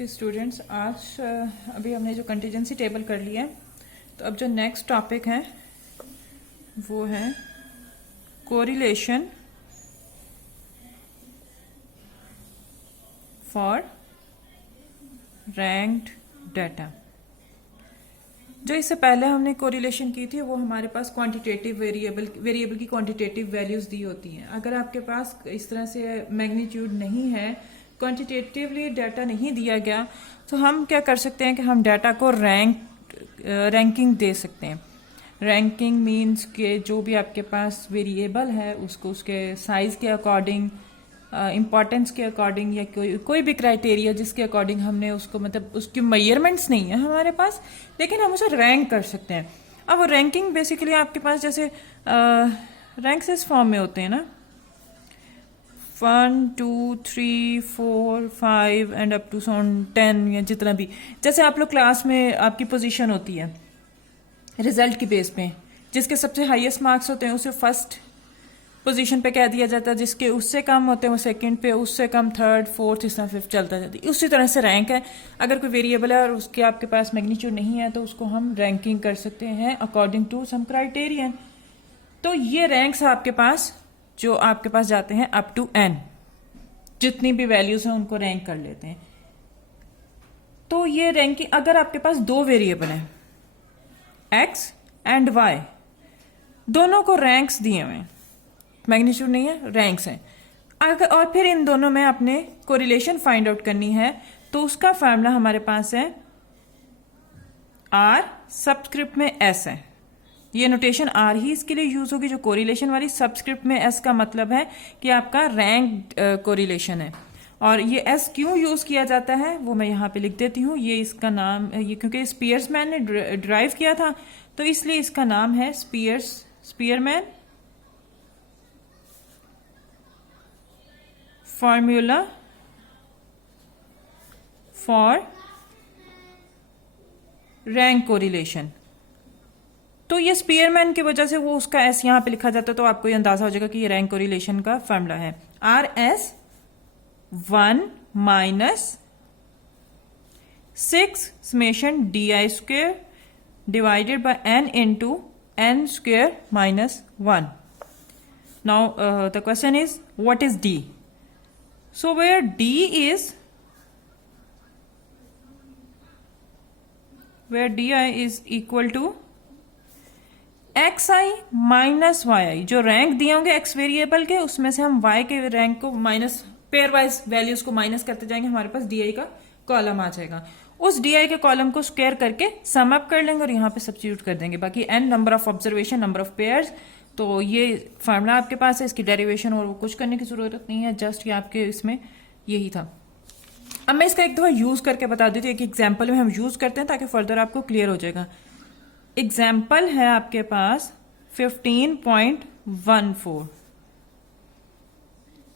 जी students, आज अभी हमने जो कंटीजेंसी टेबल कर लिया है, तो अब जो नेक्स्ट टॉपिक है वो है कोरिलेशन फॉर रैंक्ड डाटा। जो इससे पहले हमने कोरिलेशन की थी वो हमारे पास क्वांटिटेटिव वेरिएबल की क्वांटिटेटिव वैल्यूज दी होती हैं। अगर आपके पास इस तरह से मैग्नीट्यूड नहीं है, क्वांटिटेटिवली डाटा नहीं दिया गया, तो हम क्या कर सकते हैं कि हम डाटा को रैंकिंग दे सकते हैं। रैंकिंग मीन्स कि जो भी आपके पास वेरिएबल है उसको उसके साइज के अकॉर्डिंग, इम्पोर्टेंस के अकॉर्डिंग या कोई भी क्राइटेरिया जिसके अकॉर्डिंग हमने उसको, मतलब उसकी मेजरमेंट्स नहीं है हमारे पास, लेकिन हम उसे रैंक कर सकते हैं। अब वो रैंकिंग बेसिकली आपके पास जैसे रैंक्स इस फॉर्म में होते हैं ना, 1 2 3 4 5 एंड अप टू 10 या जितना भी, जैसे आप लोग क्लास में आपकी पोजीशन होती है रिजल्ट की बेस पे, जिसके सबसे हाईएस्ट मार्क्स होते हैं उसे फर्स्ट पोजीशन पे कह दिया जाता है, जिसके उससे कम होते हैं वो सेकंड पे, उससे कम थर्ड, फोर्थ, इस तरह फिफ्थ चलता जाता है। उसी तरह से रैंक है। अगर कोई वेरिएबल है और उसके आपके पास मैग्नीट्यूड नहीं है तो उसको हम रैंकिंग कर सकते हैं अकॉर्डिंग टू सम क्राइटेरियन। तो ये रैंक्स आपके पास जो आपके पास जाते हैं अप टू n, जितनी भी वैल्यूज हैं उनको रैंक कर लेते हैं। तो ये रैंकिंग, अगर आपके पास दो वेरिएबल हैं x एंड y, दोनों को रैंक्स दिए हुए हैं, मैग्नीट्यूड नहीं है, रैंक्स हैं, अगर और फिर इन दोनों में अपने कोरिलेशन फाइंड आउट करनी है तो उसका फार्मूला हमारे पास है r, सबस्क्रिप्ट में s है। ये नोटेशन आर ही इसके लिए यूज होगी जो कोरिलेशन वाली, सबस्क्रिप्ट में एस का मतलब है कि आपका रैंक कोरिलेशन है। और ये एस क्यों यूज किया जाता है वो मैं यहाँ पे लिख देती हूँ। ये इसका नाम, ये क्योंकि स्पीयरमैन ने ड्राइव किया था तो इसलिए इसका नाम है Spearman formula for rank correlation. तो ये स्पीयरमैन की वजह से वो उसका एस यहां पे लिखा जाता है, तो आपको ये अंदाजा हो जाएगा कि ये रैंक कोरिलेशन का फॉर्मूला है RS1 minus 6 summation DI square divided by n into n square minus 1। Now the question is what is D? So where D is, where DI is equal to xi minus yi, जो rank दिए होंगे x variable के उसमें से हम y के rank को minus, pair wise values को माइनस करते जाएंगे, हमारे पास di का कॉलम आ जाएगा। उस di के कॉलम को स्क्वायर करके सम अप कर लेंगे और यहाँ पे सब्स्टिट्यूट कर देंगे। बाकी n number of observation, number of pairs, तो ये फार्मूला आपके पास है, इसकी डेरिवेशन और कुछ करने की जरूरत नहीं है, जस्ट ये आपके इसमें यही था। अब मैं इसका एक दफा यूज करके बता देती हूँ, एक एग्जाम्पल में हम यूज करते हैं ताकि फर्दर आपको क्लियर हो जाएगा। एग्जाम्पल है आपके पास 15.14।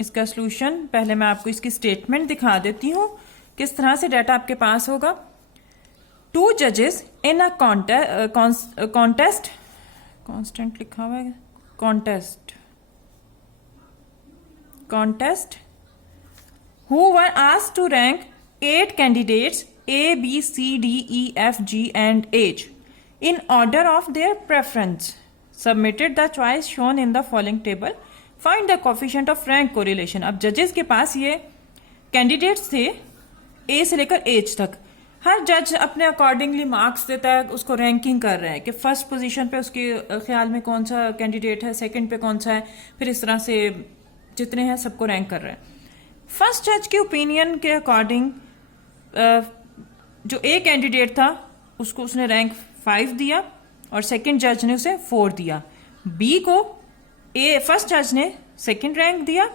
इसका सोल्यूशन, पहले मैं आपको इसकी स्टेटमेंट दिखा देती हूं किस तरह से डाटा आपके पास होगा। 2 जजेस इन अ कॉन्टेस्ट, कॉन्स्टेंट लिखा हुआ है, contest who were asked to rank 8 candidates A, B, C, D, E, F, G and H in order of their preference, submitted the choice shown in the following table, find the coefficient of rank correlation। अब जजेस के पास ये candidates थे A से लेकर H तक, हर जज अपने अकॉर्डिंगली मार्क्स देता है, उसको रैंकिंग कर रहा है कि फर्स्ट पोजीशन पे उसके ख्याल में कौन सा कैंडिडेट है, सेकंड पे कौन सा है, फिर इस तरह से जितने हैं सबको रैंक कर रहा है। फर्स्ट जज के ओपिनियन के अकॉर्डिंग जो ए कैंडिडेट था उसको उसने रैंक 5 दिया और सेकंड जज ने उसे 4 दिया। बी को फर्स्ट जज ने सेकंड रैंक दिया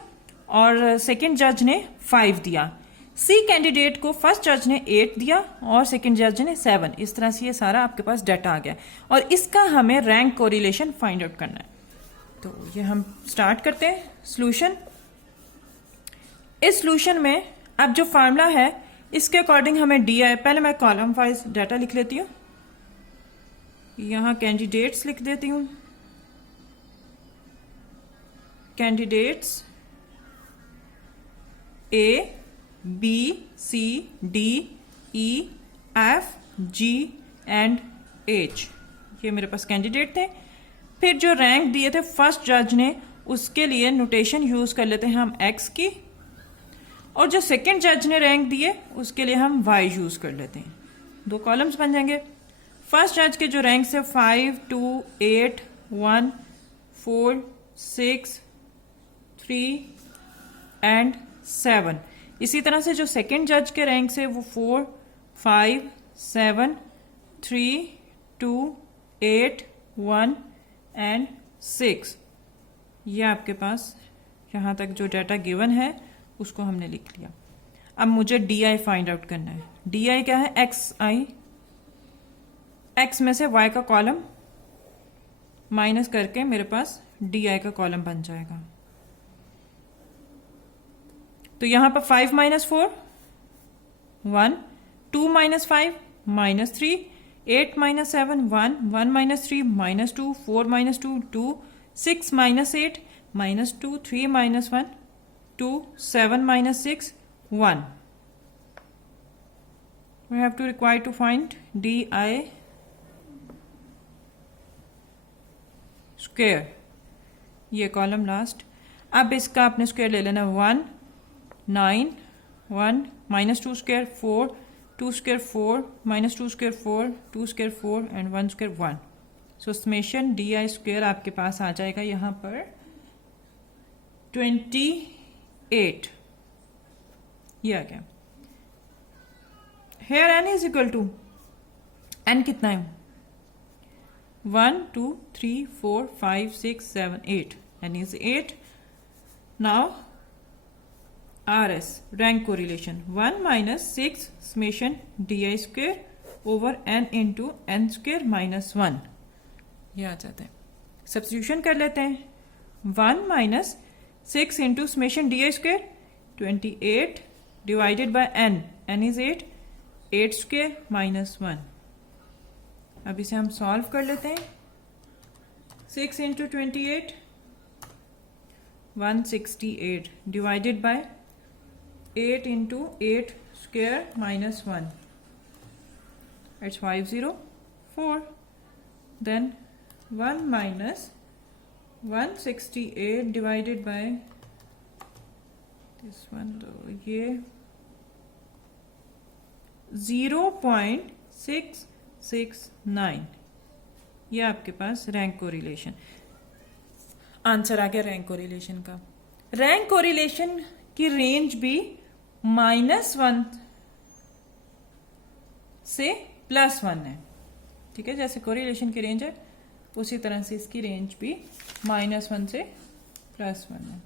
और सेकंड जज ने 5 दिया। सी कैंडिडेट को फर्स्ट जज ने 8 दिया और सेकंड जज ने 7। इस तरह से ये सारा आपके पास डाटा आ गया और इसका हमें रैंक कोरिलेशन फाइंड आउट करना है। तो ये हम स्टार्ट करते हैं सोल्यूशन। इस सोल्यूशन में अब जो फार्मूला है इसके अकॉर्डिंग हमें डी आई, पहले मैं कॉलम वाइज डाटा लिख लेती हूँ, यहां कैंडिडेट्स लिख देती हूं, candidates A, B, C, D, E, F, G and H, ये मेरे पास कैंडिडेट थे। फिर जो रैंक दिए थे फर्स्ट जज ने, उसके लिए नोटेशन यूज कर लेते हैं हम एक्स की, और जो सेकंड जज ने रैंक दिए उसके लिए हम वाई यूज कर लेते हैं। दो कॉलम्स बन जाएंगे। फर्स्ट जज के जो रैंक है 5, 2, 8, 1, 4, 6, 3 एंड 7। इसी तरह से जो सेकंड जज के रैंक है वो 4, 5, 7, 3, 2, 8, 1 एंड 6। ये आपके पास यहां तक जो डाटा गिवन है उसको हमने लिख लिया। अब मुझे डी आई फाइंड आउट करना है। डी आई क्या है? एक्स आई, एक्स में से वाई का कॉलम माइनस करके मेरे पास डी आई का कॉलम बन जाएगा। तो यहां पर 5 minus 4 1, 2 minus 5 minus 3, 8 minus 7 1, 1 minus 3 minus 2, 4 minus 2 2, 6 minus 8 minus 2, 3 minus 1 2, 7 minus 6 1. We have to require to find di square, ये कॉलम लास्ट। अब इसका आपने स्क्वायर ले लेना 1 9 1 minus 2 square 4 2 square 4 minus 2 square 4 2 square 4 and 1 square 1। So summation d I square आपके पास आ जाएगा यहां पर 28। ये आ गया। Here n is equal to, n कितना है? 1 2 3 4 5 6 7 8, n is 8। Now R S rank correlation 1 minus 6 summation d i square over n into n square minus 1, ये आ जाता है। सब्स्टिट्यूशन कर लेते हैं। 1 minus 6 into summation d i square 28 divided by n, n is 8, 8 square minus 1। अब इसे हम solve कर लेते हैं। 6 into 28 168 divided by 8 into 8 square minus 1, it's 504। Then 1 minus 168 divided by this one, तो ये 0.669, ये आपके पास रैंक कोरिलेशन आंसर आ गया रैंक कोरिलेशन का। रैंक कोरिलेशन की रेंज भी -1 से +1 है, ठीक है। जैसे कोरिलेशन की रेंज है उसी तरह से इसकी रेंज भी -1 से +1 है।